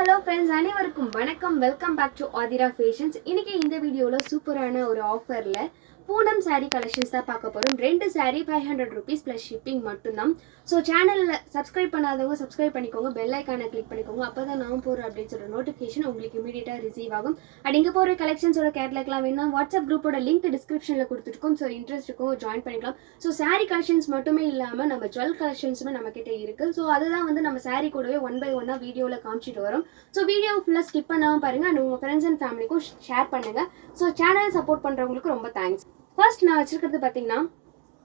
hello friends, அனைவருக்கும் வணக்கம். Welcome back to Aathira fashions. இன்னைக்கு இந்த வீடியோவில் சூப்பரான ஒரு ஆஃபரில் பூனம் சாரீ கலெக்ஷன்ஸ் தான் பார்க்க போகிறோம். 2 சாரீ 500 rupees ப்ளஸ் ஷிப்பிங் மட்டும்தான். ஸோ சேனலில் சப்ஸ்கிரைப் பண்ணாதவங்க சப்ஸ்கிரைப் பண்ணிக்கோங்க, பெல் ஐக்கானை கிளிக் பண்ணிக்கோங்க. அப்போ தான் நான் போகிற அப்டேட்ஸோட நோட்டிஃபிகேஷன் உங்களுக்கு இமீடியட்டாக ரிசீவ் ஆகும். அண்ட் இங்கே போகிற கலெக்ஷன்ஸோட கேட்லாக்லாம் வேணும் வாட்ஸ்அப் குரூப்போட லிங்க் டிஸ்கிரிப்ஷனில் கொடுத்துருக்கோம். ஸோ இன்ட்ரெஸ்ட் இருக்கும் ஜாயின் பண்ணிக்கலாம். ஸோ சாரீ கலெக்ஷன்ஸ் மட்டுமே இல்லாமல் நம்ம ஜுவல் கலெக்ஷன்ஸுமே நம்மக்கிட்ட இருக்குது. ஸோ அதுதான் வந்து நம்ம சாரீ கூடவே 1 by 1 வீடியோவில் காமிச்சிட்டு வரோம். ஸோ வீடியோ ஃபுல்லாக ஸ்கிப் பண்ணாமல் பாருங்கள் அண்ட் உங்கள் ஃப்ரெண்ட்ஸ் அண்ட் ஃபேமிலிக்கும் ஷேர் பண்ணுங்கள். ஸோ சேனல் சப்போர்ட் பண்ணுறவங்களுக்கு ரொம்ப தேங்க்ஸ். ஃபர்ஸ்ட் நான் வச்சுருக்கிறது பார்த்தீங்கன்னா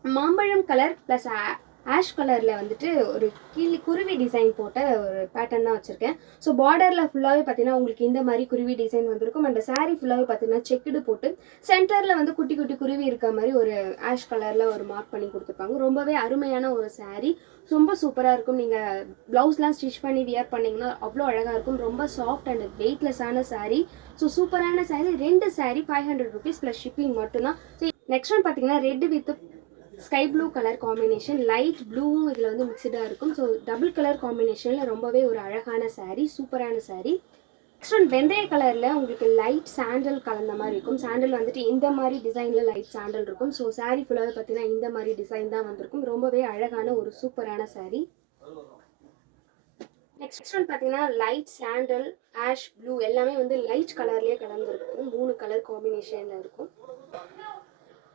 மாம்பழம் கலர் ப்ளஸ் ஆஷ் கலரில் வந்துட்டு ஒரு குருவி டிசைன் போட்ட ஒரு பேட்டர்ன் தான் வச்சுருக்கேன். ஸோ பார்டரில் ஃபுல்லாகவே பார்த்தீங்கன்னா உங்களுக்கு இந்த மாதிரி குருவி டிசைன் வந்திருக்கும். அந்த சாரீ ஃபுல்லாகவே பார்த்தீங்கன்னா செக்குடு போட்டு சென்டரில் வந்து குட்டி குட்டி குருவி இருக்க மாதிரி ஒரு ஆஷ் கலரில் ஒரு மார்க் பண்ணி கொடுத்துருப்பாங்க. ரொம்பவே அருமையான ஒரு சாரீ, ரொம்ப சூப்பராக இருக்கும். நீங்கள் ப்ளவுஸ்லாம் ஸ்டிச் பண்ணி வியர் பண்ணிங்கன்னா அவ்வளோ அழகாக இருக்கும். ரொம்ப சாஃப்ட் அண்ட் வெயிட்லெஸ்ஸான சாரீ. ஸோ சூப்பரான sari. 2 sari 500 rupees plus shipping மட்டும்தான். ஸோ நெக்ஸ்ட் ஒன் பார்த்தீங்கன்னா red with sky blue colour combination, light ப்ளூவும் இதில் வந்து மிக்சடாக இருக்கும். ஸோ டபுள் கலர் காம்பினேஷனில் ரொம்பவே ஒரு அழகான சாரீ, சூப்பரான சாரீ. நெக்ஸ்ட் ஒன் வெந்தய கலரில் உங்களுக்கு லைட் சாண்டல் கலந்த மாதிரி இருக்கும். சாண்டல் வந்துட்டு இந்த மாதிரி டிசைனில் லைட் சாண்டல் இருக்கும். ஸோ சாரீ ஃபுல்லாகவே பார்த்தீங்கன்னா இந்த மாதிரி டிசைன் தான் வந்திருக்கும். ரொம்பவே அழகான ஒரு சூப்பரான சாரீ. நெக்ஸ்ட் ஒன் பார்த்தீங்கன்னா லைட் சாண்டல், ஆஷ், ப்ளூ எல்லாமே வந்து லைட் கலர்லேயே கலந்துருக்கும். 3 கலர் காம்பினேஷனில் இருக்கும்.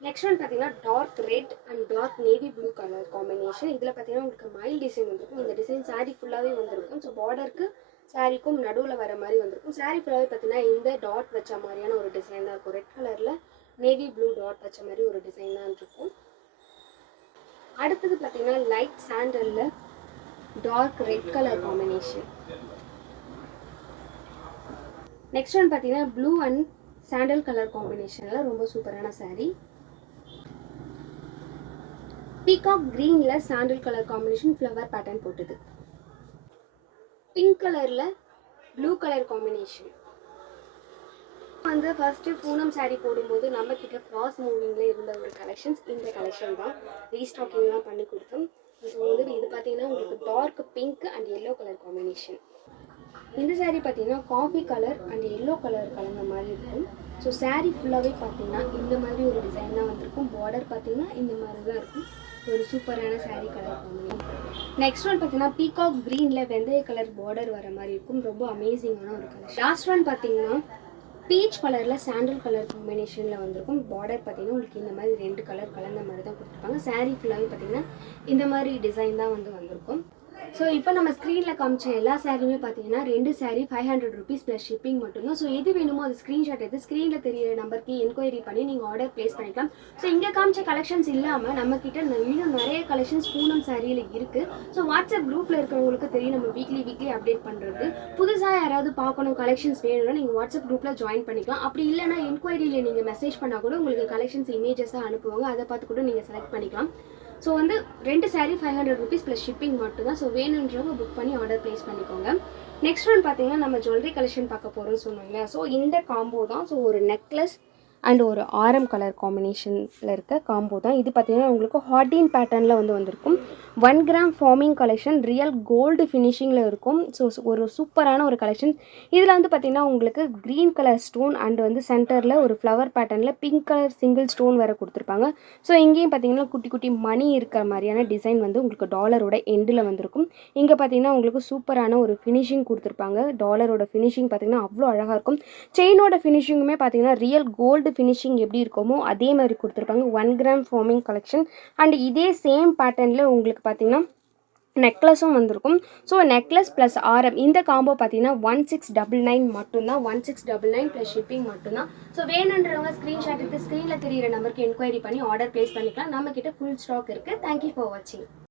நெக்ஸ்ட் ஒன் பார்த்தீங்கன்னா dark red and dark navy blue colour combination. இதில் பார்த்தீங்கன்னா உங்களுக்கு மைல் டிசைன் வந்திருக்கும். இந்த டிசைன் சாரீ ஃபுல்லாகவே வந்திருக்கும். ஸோ பார்டருக்கு சாரீக்கும் நடுவில் வர மாதிரி வந்திருக்கும். சாரீ ஃபுல்லாகவே பார்த்தீங்கன்னா இந்த டாட் வச்ச மாதிரியான ஒரு டிசைன் தான் இருக்கும். ரெட் கலரில் நேவி ப்ளூ டாட் வச்ச மாதிரி ஒரு டிசைன் தான் இருக்கும். அடுத்தது பார்த்தீங்கன்னா லைட் சாண்டலில் dark red colour combination. Next one பார்த்தீங்கன்னா ப்ளூ அண்ட் சாண்டல் கலர் காம்பினேஷனில் ரொம்ப சூப்பரான சாரீ. பீகாக் கிரீனில் sandal colour combination flower pattern போட்டுது. பிங்க் கலரில் ப்ளூ கலர் காம்பினேஷன். வந்து ஃபர்ஸ்ட்டு பூனம் சாரீ போடும்போது நம்ம கிட்ட ஃப்ராஸ் மூவிங்கில் இருந்த ஒரு கலெக்ஷன்ஸ் இந்த கலெக்ஷன் தான். ரீஸ்டாக்கிங்லாம் பண்ணி கொடுத்தோம். ஸோ வந்து இது பார்த்தீங்கன்னா உங்களுக்கு dark pink and yellow colour combination. இந்த சாரீ பார்த்தீங்கன்னா coffee colour and yellow colour கலந்த மாதிரி இருக்கும். ஸோ சாரீ ஃபுல்லாகவே பார்த்தீங்கன்னா இந்த மாதிரி ஒரு டிசைன் தான் வந்திருக்கும். பார்டர் பார்த்தீங்கன்னா இந்த மாதிரி தான் இருக்கும். ஒரு சூப்பரான sari colour combination. Next one பார்த்தீங்கன்னா பீகாக் க்ரீனில் வெந்தய கலர் பார்டர் வர மாதிரி இருக்கும். ரொம்ப அமேசிங்கான ஒரு கலர். லாஸ்ட் ஒன் பார்த்தீங்கன்னா பீச் கலரில் சாண்டல் கலர் காம்பினேஷனில் வந்திருக்கும். பார்டர் பார்த்தீங்கன்னா உங்களுக்கு இந்த மாதிரி 2 கலர் கலந்த மாதிரி தான் கொடுத்துருப்பாங்க. சாரீ ஃபுல்லாகவே பார்த்தீங்கன்னா இந்த மாதிரி டிசைன் தான் வந்து வந்திருக்கும். ஸோ இப்போ நம்ம ஸ்க்ரீனில் காமிச்ச எல்லா சாரியுமே பார்த்தீங்கன்னா 2 சாரீ 500 rupees ப்ளஸ் ஷிப்பிங் மட்டும்தான். ஸோ எது வேணுமோ அது ஸ்க்ரீன்ஷாட் எடுத்து ஸ்க்ரீனில் தெரியிற நம்பருக்கு என்கொயரி பண்ணி நீங்கள் ஆர்டர் ப்ளேஸ் பண்ணிக்கலாம். ஸோ இங்கே காமிச்ச கலெக்ஷன்ஸ் இல்லாமல் நம்மக்கிட்ட இன்னும் நிறைய கலெக்ஷன்ஸ் பூனம் சாரியில் இருக்குது. ஸோ வாட்ஸ்அப் குரூப்பில் இருக்கிறவங்களுக்கு தெரியும் நம்ம வீக்லி அப்டேட் பண்ணுறது. புதுசாக யாராவது பார்க்கணும் கலெக்ஷன்ஸ் வேணும்னா நீங்கள் வாட்ஸ்அப் குரூப்பில் ஜாயின் பண்ணிக்கலாம். அப்படி இல்லைனா என்கொயரியில் நீங்கள் மெசேஜ் பண்ணால் கூட உங்களுக்கு கலெக்ஷன்ஸ் இமேஜஸாக அனுப்புவாங்க. அதை பார்த்து கூட நீங்கள் செலக்ட் பண்ணிக்கலாம். ஸோ வந்து 2 சாரீ 500 rupees ப்ளஸ் ஷிப்பிங் மட்டும் தான். ஸோ வேணுன்றவங்க புக் பண்ணி ஆர்டர் ப்ளேஸ் பண்ணிக்கோங்க. நெக்ஸ்ட் ஒன் பார்த்தீங்கன்னா நம்ம ஜுவல்லரி கலெக்ஷன் பார்க்க போகிறோம்னு சொன்னாங்க. ஸோ இந்த காம்போ தான். ஸோ ஒரு நெக்லஸ் அண்ட் ஒரு ஆரம் கலர் காம்பினேஷனில் இருக்க காம்போ தான் இது. பார்த்தீங்கன்னா உங்களுக்கு ஹார்டின் பேட்டர்னில் வந்து வந்திருக்கும். 1 gram forming collection, real gold ஃபினிஷிங்கில் இருக்கும். ஸோ ஒரு சூப்பரான ஒரு கலெக்ஷன். இதில் வந்து பார்த்திங்கன்னா உங்களுக்கு க்ரீன் கலர் ஸ்டோன் அண்ட் வந்து சென்டரில் ஒரு ஃப்ளவர் பேட்டர்னில் பிங்க் கலர் சிங்கிள் ஸ்டோன் வேறு கொடுத்துருப்பாங்க. ஸோ இங்கேயும் பார்த்திங்கன்னா குட்டி குட்டி மணி இருக்கிற மாதிரியான டிசைன் வந்து உங்களுக்கு டாலரோட எண்டில் வந்திருக்கும். இங்கே பார்த்திங்கன்னா உங்களுக்கு சூப்பரான ஒரு ஃபினிஷிங் கொடுத்துருப்பாங்க. டாலரோட ஃபினிஷிங் பார்த்திங்கன்னா அவ்வளோ அழகாக இருக்கும். செயினோட ஃபினிஷிங்குமே பார்த்திங்கன்னா ரியல் கோல்டு ஃபினிஷிங் எப்படி இருக்குமோ அதே மாதிரி கொடுத்துருப்பாங்க. 1 gram ஃபார்மிங் கலெக்ஷன் அண்ட் இதே சேம் பேட்டர்னில் உங்களுக்கு பார்த்தீங்கன்னா நெக்லஸும் வந்திருக்கும். ஸோ நெக்லஸ் ப்ளஸ் ஆரம் இந்த காம்போ பார்த்தீங்கன்னா 1699 மட்டும்தான். 1699 ப்ளஸ் ஷிப்பிங் மட்டும்தான். ஸோ வேணுன்றவங்க ஸ்க்ரீன்ஷாட் எடுத்து ஸ்க்ரீனில் தெரியிற நம்பருக்கு என்கொயரி பண்ணி ஆர்டர் ப்ளேஸ் பண்ணிக்கலாம். நம்மக்கிட்ட ஃபுல் ஸ்டாக் இருக்குது. தேங்க்யூ ஃபார் வாட்சிங்.